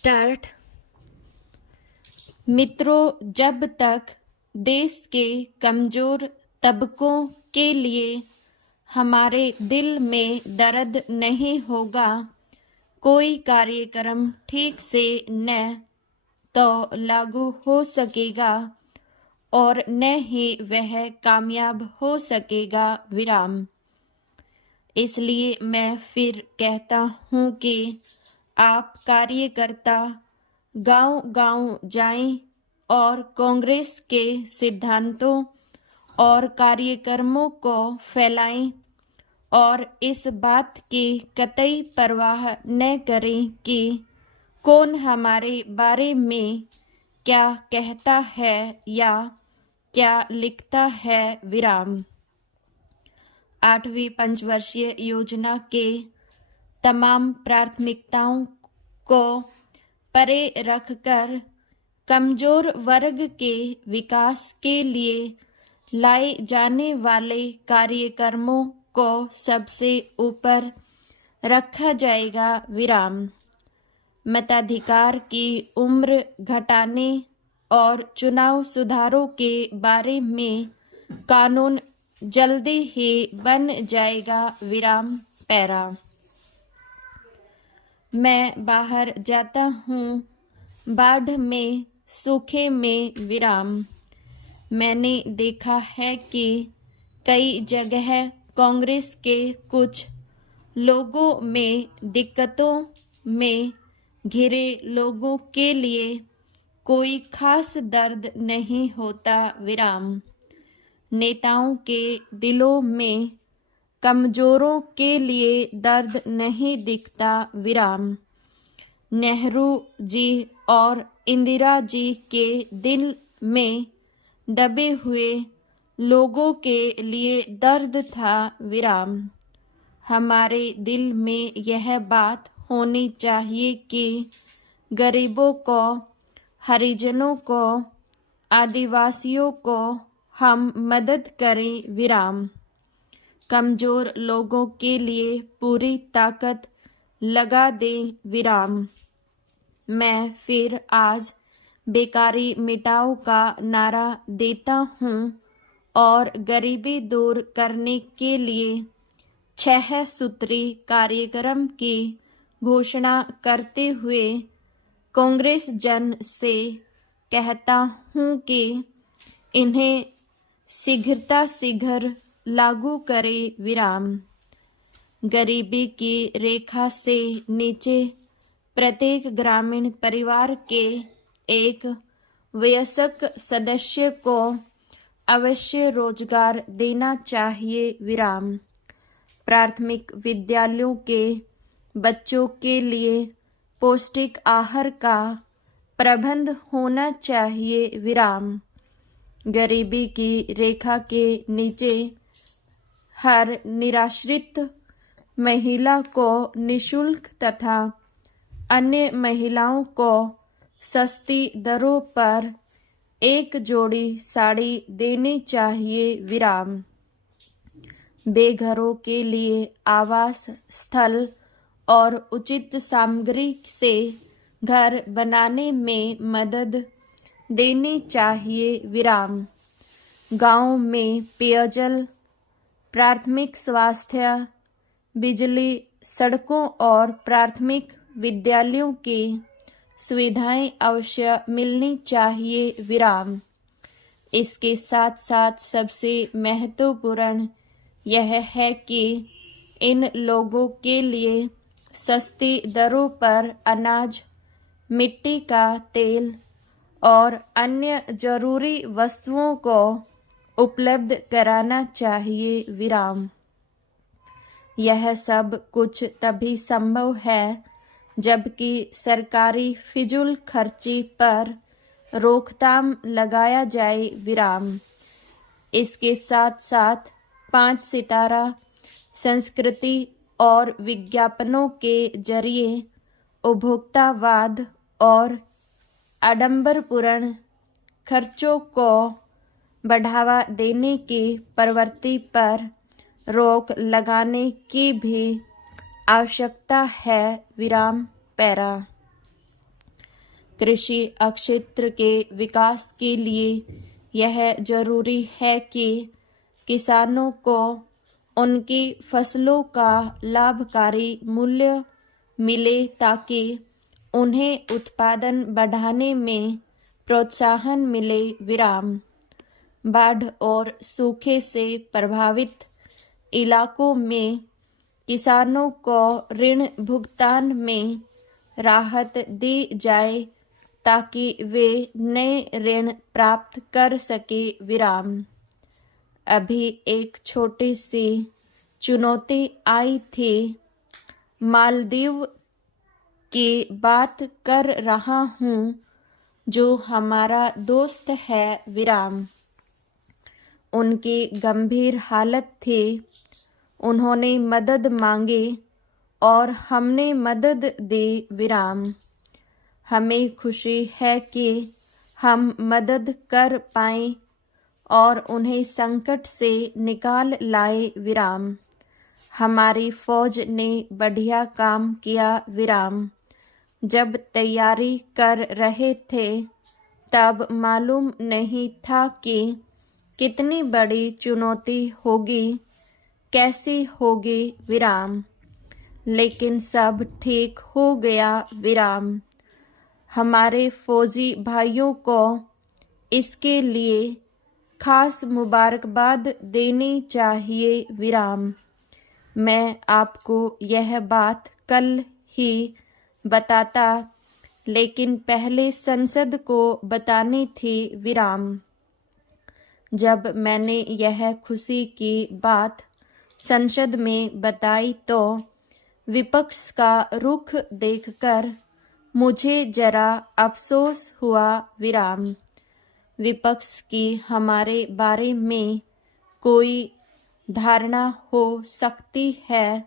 Start. मित्रों, जब तक देश के कमजोर तबकों के लिए हमारे दिल में दर्द नहीं होगा, कोई कार्यक्रम ठीक से न तो लागू हो सकेगा और न ही वह कामयाब हो सकेगा। विराम। इसलिए मैं फिर कहता हूँ कि आप कार्यकर्ता गांव-गांव जाएं और कांग्रेस के सिद्धांतों और कार्यक्रमों को फैलाएं और इस बात की कतई परवाह न करें कि कौन हमारे बारे में क्या कहता है या क्या लिखता है। विराम। 8वीं पंचवर्षीय योजना के तमाम प्राथमिकताओं को परे रखकर कमजोर वर्ग के विकास के लिए लाए जाने वाले कार्यक्रमों को सबसे ऊपर रखा जाएगा। विराम। मताधिकार की उम्र घटाने और चुनाव सुधारों के बारे में कानून जल्दी ही बन जाएगा। विराम। पैरा। मैं बाहर जाता हूँ, बाढ़ में, सूखे में। विराम। मैंने देखा है कि कई जगह कांग्रेस के कुछ लोगों में दिक्कतों में घिरे लोगों के लिए कोई खास दर्द नहीं होता। विराम। नेताओं के दिलों में कमजोरों के लिए दर्द नहीं दिखता। विराम। नेहरू जी और इंदिरा जी के दिल में दबे हुए लोगों के लिए दर्द था। विराम। हमारे दिल में यह बात होनी चाहिए कि गरीबों को, हरिजनों को, आदिवासियों को हम मदद करें। विराम। कमजोर लोगों के लिए पूरी ताकत लगा दें। विराम। मैं फिर आज बेकारी मिटाओ का नारा देता हूँ और गरीबी दूर करने के लिए 6 सूत्री कार्यक्रम की घोषणा करते हुए कांग्रेस जन से कहता हूँ कि इन्हें शीघ्र लागू करे। विराम। गरीबी की रेखा से नीचे प्रत्येक ग्रामीण परिवार के एक वयस्क सदस्य को अवश्य रोजगार देना चाहिए। विराम। प्राथमिक विद्यालयों के बच्चों के लिए पौष्टिक आहार का प्रबंध होना चाहिए। विराम। गरीबी की रेखा के नीचे हर निराश्रित महिला को निशुल्क तथा अन्य महिलाओं को सस्ती दरों पर एक जोड़ी साड़ी देनी चाहिए। विराम। बेघरों के लिए आवास स्थल और उचित सामग्री से घर बनाने में मदद देनी चाहिए। विराम। गांव में पेयजल, प्राथमिक स्वास्थ्य, बिजली, सड़कों और प्राथमिक विद्यालयों की सुविधाएं अवश्य मिलनी चाहिए। विराम। इसके साथ साथ सबसे महत्वपूर्ण यह है कि इन लोगों के लिए सस्ती दरों पर अनाज, मिट्टी का तेल और अन्य जरूरी वस्तुओं को उपलब्ध कराना चाहिए। विराम। यह सब कुछ तभी संभव है जबकि सरकारी फिजूल खर्ची पर रोकथाम लगाया जाए। विराम। इसके साथ साथ 5 सितारा संस्कृति और विज्ञापनों के जरिए उपभोक्तावाद और आडंबरपूर्ण खर्चों को बढ़ावा देने की प्रवृत्ति पर रोक लगाने की भी आवश्यकता है। विराम। पैरा। कृषि क्षेत्र के विकास के लिए यह जरूरी है कि किसानों को उनकी फसलों का लाभकारी मूल्य मिले ताकि उन्हें उत्पादन बढ़ाने में प्रोत्साहन मिले। विराम। बाढ़ और सूखे से प्रभावित इलाकों में किसानों को ऋण भुगतान में राहत दी जाए ताकि वे नए ऋण प्राप्त कर सके। विराम। अभी एक छोटी सी चुनौती आई थी। मालदीव की बात कर रहा हूँ, जो हमारा दोस्त है। विराम। उनकी गंभीर हालत थी। उन्होंने मदद मांगी और हमने मदद दी। विराम। हमें खुशी है कि हम मदद कर पाए और उन्हें संकट से निकाल लाए। विराम। हमारी फौज ने बढ़िया काम किया। विराम। जब तैयारी कर रहे थे तब मालूम नहीं था कि कितनी बड़ी चुनौती होगी, कैसी होगी। विराम। लेकिन सब ठीक हो गया। विराम। हमारे फौजी भाइयों को इसके लिए खास मुबारकबाद देनी चाहिए। विराम। मैं आपको यह बात कल ही बताता, लेकिन पहले संसद को बतानी थी। विराम। जब मैंने यह खुशी की बात संसद में बताई तो विपक्ष का रुख देखकर मुझे जरा अफसोस हुआ। विराम। विपक्ष की हमारे बारे में कोई धारणा हो सकती है।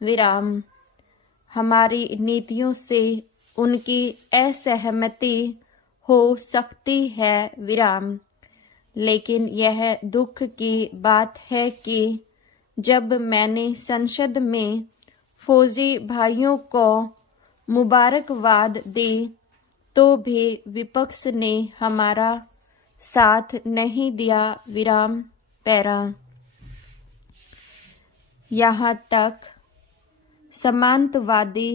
विराम। हमारी नीतियों से उनकी असहमति हो सकती है। विराम। लेकिन यह दुख की बात है कि जब मैंने संसद में फौजी भाइयों को मुबारकबाद दी तो भी विपक्ष ने हमारा साथ नहीं दिया। विराम। पैरा। यहाँ तक समांतवादी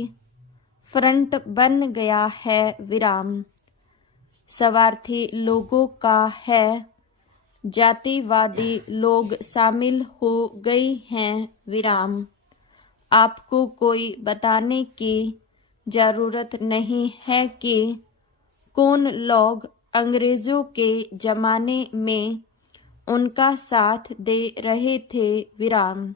फ्रंट बन गया है। विराम। स्वार्थी लोगों का है। जातिवादी लोग शामिल हो गई हैं। विराम। आपको कोई बताने की जरूरत नहीं है कि कौन लोग अंग्रेजों के जमाने में उनका साथ दे रहे थे। विराम।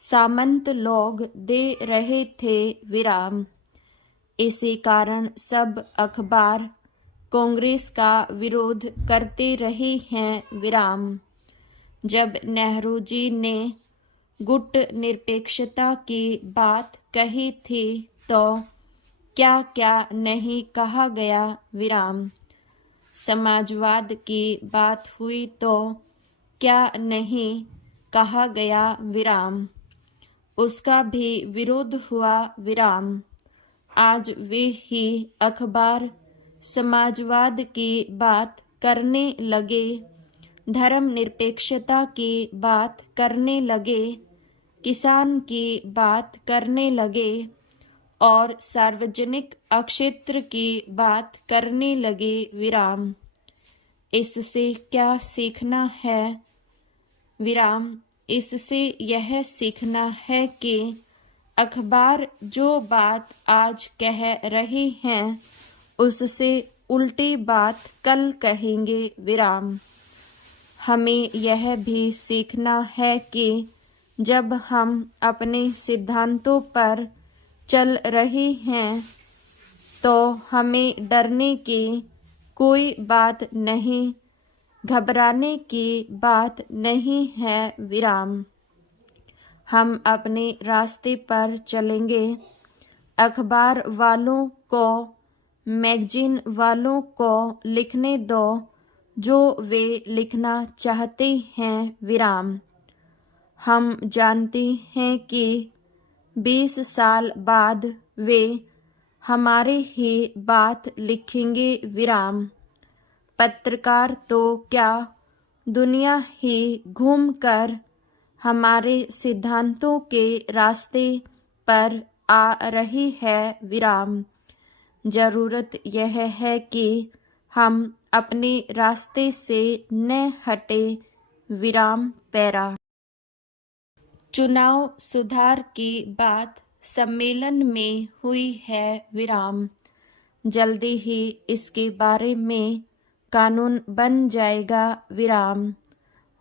सामंत लोग दे रहे थे। विराम। इसी कारण सब अखबार कांग्रेस का विरोध करते रहे हैं। विराम। जब नेहरू जी ने गुट निरपेक्षता की बात कही थी तो क्या क्या नहीं कहा गया। विराम। समाजवाद की बात हुई तो क्या नहीं कहा गया। विराम। उसका भी विरोध हुआ। विराम। आज वे ही अखबार समाजवाद की बात करने लगे, धर्मनिरपेक्षता की बात करने लगे, किसान की बात करने लगे और सार्वजनिक क्षेत्र की बात करने लगे। विराम। इससे क्या सीखना है। विराम। इससे यह सीखना है कि अखबार जो बात आज कह रहे हैं उससे उल्टी बात कल कहेंगे। विराम। हमें यह भी सीखना है कि जब हम अपने सिद्धांतों पर चल रहे हैं तो हमें डरने की कोई बात नहीं, घबराने की बात नहीं है। विराम। हम अपने रास्ते पर चलेंगे। अखबार वालों को, मैगजीन वालों को लिखने दो जो वे लिखना चाहते हैं। विराम। हम जानते हैं कि 20 साल बाद वे हमारे ही बात लिखेंगे विराम। पत्रकार तो क्या दुनिया ही घूमकर हमारे सिद्धांतों के रास्ते पर आ रही है विराम। जरूरत यह है कि हम अपने रास्ते से न हटे विराम पैरा। चुनाव सुधार की बात सम्मेलन में हुई है विराम। जल्दी ही इसके बारे में कानून बन जाएगा विराम।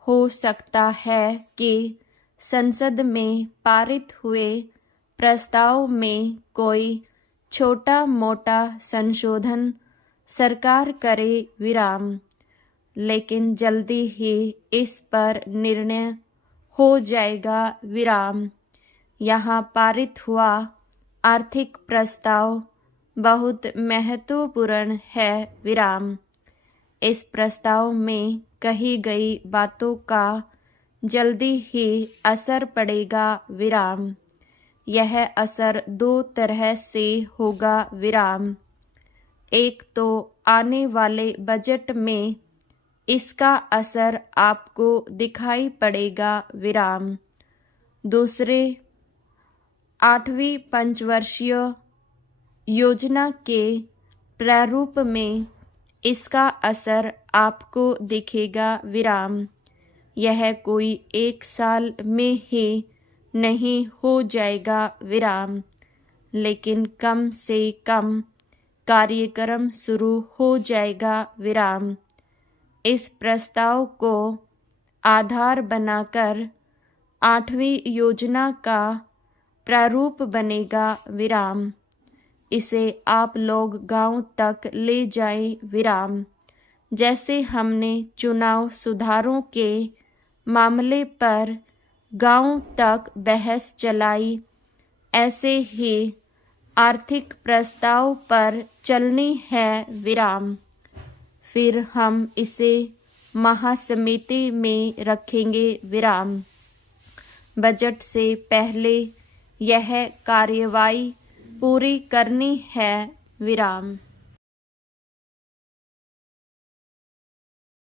हो सकता है कि संसद में पारित हुए प्रस्ताव में कोई छोटा मोटा संशोधन सरकार करे विराम, लेकिन जल्दी ही इस पर निर्णय हो जाएगा विराम। यहाँ पारित हुआ आर्थिक प्रस्ताव बहुत महत्वपूर्ण है विराम। इस प्रस्ताव में कही गई बातों का जल्दी ही असर पड़ेगा विराम। यह असर दो तरह से होगा विराम। एक तो आने वाले बजट में इसका असर आपको दिखाई पड़ेगा विराम। दूसरे 8वीं पंचवर्षीय योजना के प्रारूप में इसका असर आपको दिखेगा विराम। यह कोई 1 साल में ही नहीं हो जाएगा विराम, लेकिन कम से कम कार्यक्रम शुरू हो जाएगा विराम। इस प्रस्ताव को आधार बनाकर 8वीं योजना का प्रारूप बनेगा विराम। इसे आप लोग गांव तक ले जाएं विराम। जैसे हमने चुनाव सुधारों के मामले पर गांव तक बहस चलाई, ऐसे ही आर्थिक प्रस्ताव पर चलनी है विराम। फिर हम इसे महासमिति में रखेंगे विराम। बजट से पहले यह कार्यवाही पूरी करनी है विराम।